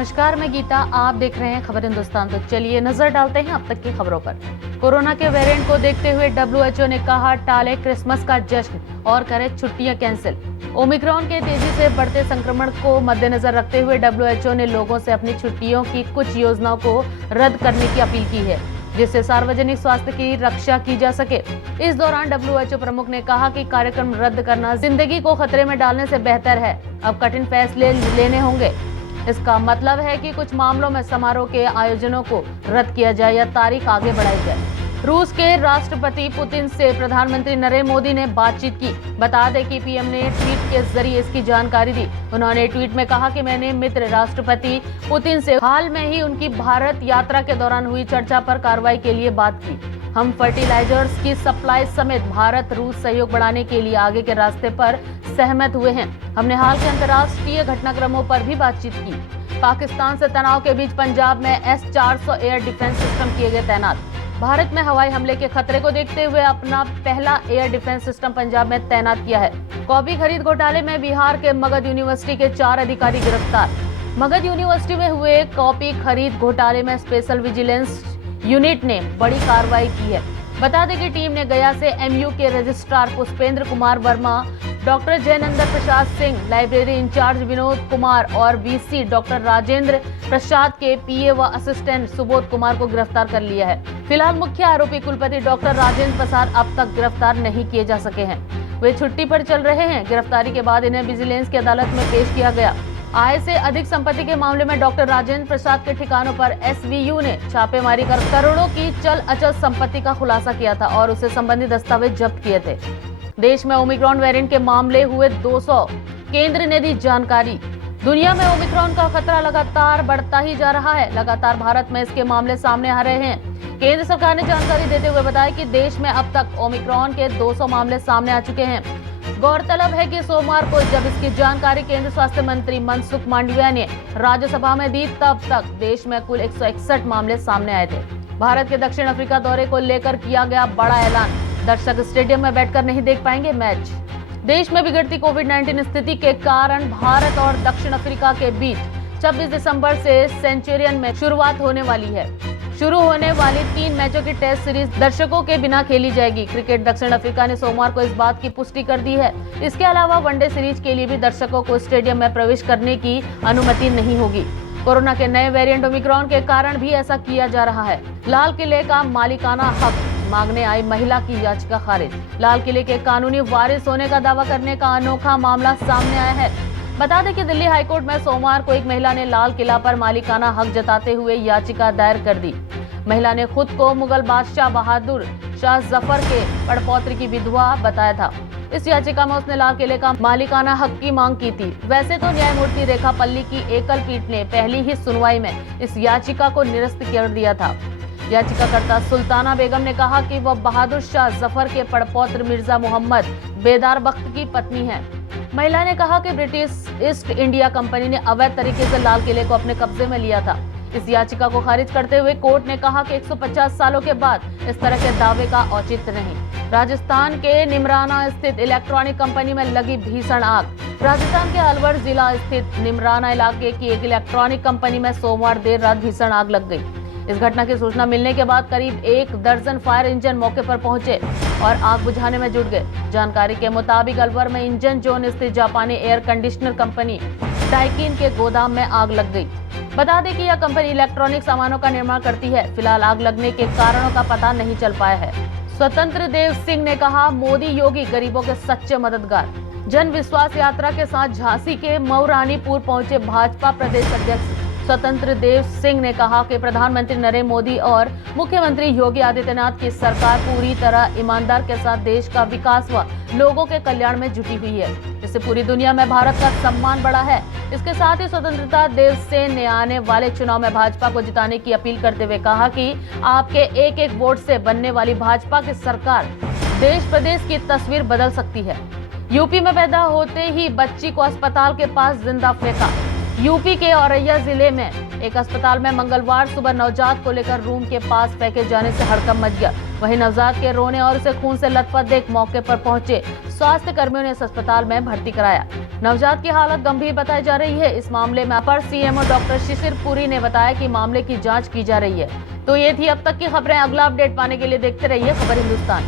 नमस्कार, मैं गीता। आप देख रहे हैं खबर हिंदुस्तान। तो चलिए नजर डालते हैं अब तक की खबरों पर। कोरोना के वेरिएंट को देखते हुए डब्ल्यूएचओ ने कहा टाले क्रिसमस का जश्न और करे छुट्टियां कैंसिल। ओमिक्रॉन के तेजी से बढ़ते संक्रमण को मद्देनजर रखते हुए डब्ल्यूएचओ ने लोगों से अपनी छुट्टियों की कुछ योजनाओं को रद्द करने की अपील की है, जिससे सार्वजनिक स्वास्थ्य की रक्षा की जा सके। इस दौरान डब्ल्यूएचओ प्रमुख ने कहा कि कार्यक्रम रद्द करना जिंदगी को खतरे में डालने से बेहतर है। अब कठिन फैसले लेने होंगे। इसका मतलब है कि कुछ मामलों में समारोह के आयोजनों को रद्द किया जाए या तारीख आगे बढ़ाई जाए। रूस के राष्ट्रपति पुतिन से प्रधानमंत्री नरेंद्र मोदी ने बातचीत की। बता दें कि पीएम ने ट्वीट के जरिए इसकी जानकारी दी। उन्होंने ट्वीट में कहा कि मैंने मित्र राष्ट्रपति पुतिन से हाल में ही उनकी भारत यात्रा के दौरान हुई चर्चा पर कार्रवाई के लिए बात की। हम फर्टिलाइजर्स की सप्लाई समेत भारत रूस सहयोग बढ़ाने के लिए आगे के रास्ते पर सहमत हुए हैं। हमने हाल के अंतर्राष्ट्रीय घटनाक्रमों पर भी बातचीत की। पाकिस्तान से तनाव के बीच पंजाब में S-400 एयर डिफेंस सिस्टम किए गए तैनात। भारत में हवाई हमले के खतरे को देखते हुए अपना पहला एयर डिफेंस सिस्टम पंजाब में तैनात किया है। कॉपी खरीद घोटाले में बिहार के मगध यूनिवर्सिटी के 4 अधिकारी गिरफ्तार। मगध यूनिवर्सिटी में हुए कॉपी खरीद घोटाले में स्पेशल विजिलेंस यूनिट ने बड़ी कार्रवाई की है। बता दें कि टीम ने गया से एमयू के registrar Pushpendra Kumar Verma, doctor Jainandan Prasad Singh, library in charge Vinod Kumar और वीसी डॉक्टर राजेंद्र प्रसाद के पीए व असिस्टेंट सुबोध कुमार को गिरफ्तार कर लिया है। फिलहाल मुख्य आरोपी कुलपति डॉक्टर राजेंद्र प्रसाद अब तक गिरफ्तार नहीं किए जा सके हैं। वे छुट्टी पर चल रहे हैं। गिरफ्तारी के बाद इन्हें विजिलेंस की अदालत में पेश किया गया। आय से अधिक संपत्ति के मामले में डॉक्टर राजेंद्र प्रसाद के ठिकानों पर एसवीयू ने छापेमारी कर करोड़ों की चल अचल संपत्ति का खुलासा किया था और उससे संबंधित दस्तावेज जब्त किए थे। देश में ओमिक्रॉन वेरिएंट के मामले हुए 200। केंद्र ने दी जानकारी। दुनिया में ओमिक्रॉन का खतरा लगातार बढ़ता ही जा रहा है। लगातार भारत में इसके मामले सामने आ रहे हैं। केंद्र सरकार ने जानकारी देते हुए बताया कि देश में अब तक ओमिक्रॉन के 200 मामले सामने आ चुके हैं। गौरतलब है कि सोमवार को जब इसकी जानकारी केंद्र स्वास्थ्य मंत्री मनसुख मांडविया ने राज्यसभा में दी, तब तक देश में कुल 161 मामले सामने आए थे। भारत के दक्षिण अफ्रीका दौरे को लेकर किया गया बड़ा ऐलान। दर्शक स्टेडियम में बैठकर नहीं देख पाएंगे मैच। देश में बिगड़ती कोविड-19 स्थिति के कारण भारत और दक्षिण अफ्रीका के बीच 26 दिसंबर से सेंचुरियन में शुरुआत होने वाली है। शुरू होने वाली 3 मैचों की टेस्ट सीरीज दर्शकों के बिना खेली जाएगी। क्रिकेट दक्षिण अफ्रीका ने सोमवार को इस बात की पुष्टि कर दी है। इसके अलावा वनडे सीरीज के लिए भी दर्शकों को स्टेडियम में प्रवेश करने की अनुमति नहीं होगी। कोरोना के नए वेरिएंट ओमिक्रॉन के कारण भी ऐसा किया जा रहा है। लाल किले का मालिकाना हक मांगने आई महिला की याचिका खारिज। लाल किले के कानूनी वारिस होने का दावा करने का अनोखा मामला सामने आया है। बता दें कि दिल्ली हाईकोर्ट में सोमवार को एक महिला ने लाल किला पर मालिकाना हक जताते हुए याचिका दायर कर दी। महिला ने खुद को मुगल बादशाह बहादुर शाह जफर के पड़पौत्र की विधवा बताया था। इस याचिका में उसने लाल किले का मालिकाना हक की मांग की थी। वैसे तो न्यायमूर्ति रेखा पल्ली की एकल पीठ ने पहली ही सुनवाई में इस याचिका को निरस्त कर दिया था। याचिकाकर्ता सुल्ताना बेगम ने कहा कि वह बहादुर शाह जफर के पड़पौत्र मिर्जा मोहम्मद बेदार बख्त की पत्नी है। महिला ने कहा कि ब्रिटिश ईस्ट इंडिया कंपनी ने अवैध तरीके से लाल किले को अपने कब्जे में लिया था। इस याचिका को खारिज करते हुए कोर्ट ने कहा कि 150 सालों के बाद इस तरह के दावे का औचित्य नहीं। राजस्थान के निमराना स्थित इलेक्ट्रॉनिक कंपनी में लगी भीषण आग। राजस्थान के अलवर जिला स्थित निमराना इलाके की एक इलेक्ट्रॉनिक कंपनी में सोमवार देर रात भीषण आग लग गई। इस घटना की सूचना मिलने के बाद करीब 1 दर्जन फायर इंजन मौके पर पहुंचे और आग बुझाने में जुट गए। जानकारी के मुताबिक अलवर में इंजन जोन स्थित जापानी एयर कंडीशनर कंपनी डाइकिन के गोदाम में आग लग गई। बता दें कि यह कंपनी इलेक्ट्रॉनिक सामानों का निर्माण करती है। फिलहाल आग लगने के कारणों का पता नहीं चल पाया है। स्वतंत्र देव सिंह ने कहा मोदी योगी गरीबों के सच्चे मददगार। जन विश्वास यात्रा के साथ झांसी के मऊरानीपुर पहुंचे भाजपा प्रदेश अध्यक्ष स्वतंत्र देव सिंह ने कहा कि प्रधानमंत्री नरेंद्र मोदी और मुख्यमंत्री योगी आदित्यनाथ की सरकार पूरी तरह ईमानदार के साथ देश का विकास व लोगों के कल्याण में जुटी हुई है, जिससे पूरी दुनिया में भारत का सम्मान बढ़ा है। इसके साथ ही स्वतंत्रता देव सेन ने आने वाले चुनाव में भाजपा को जिताने की अपील करते हुए कहा कि आपके एक एक वोट से बनने वाली भाजपा की सरकार देश प्रदेश की तस्वीर बदल सकती है। यूपी में पैदा होते ही बच्ची को अस्पताल के पास जिंदा फेंका। यूपी के औरैया जिले में एक अस्पताल में मंगलवार सुबह नवजात को लेकर रूम के पास फेंके जाने से हड़कंप मच गया। वहीं नवजात के रोने और उसे खून से लथपथ देख मौके पर पहुंचे स्वास्थ्य कर्मियों ने इस अस्पताल में भर्ती कराया। नवजात की हालत गंभीर बताई जा रही है। इस मामले में अपर सीएमओ डॉक्टर शिशिर पुरी ने बताया कि मामले की जांच की जा रही है। तो ये थी अब तक की खबरें। अगला अपडेट पाने के लिए देखते रहिए खबर हिंदुस्तान।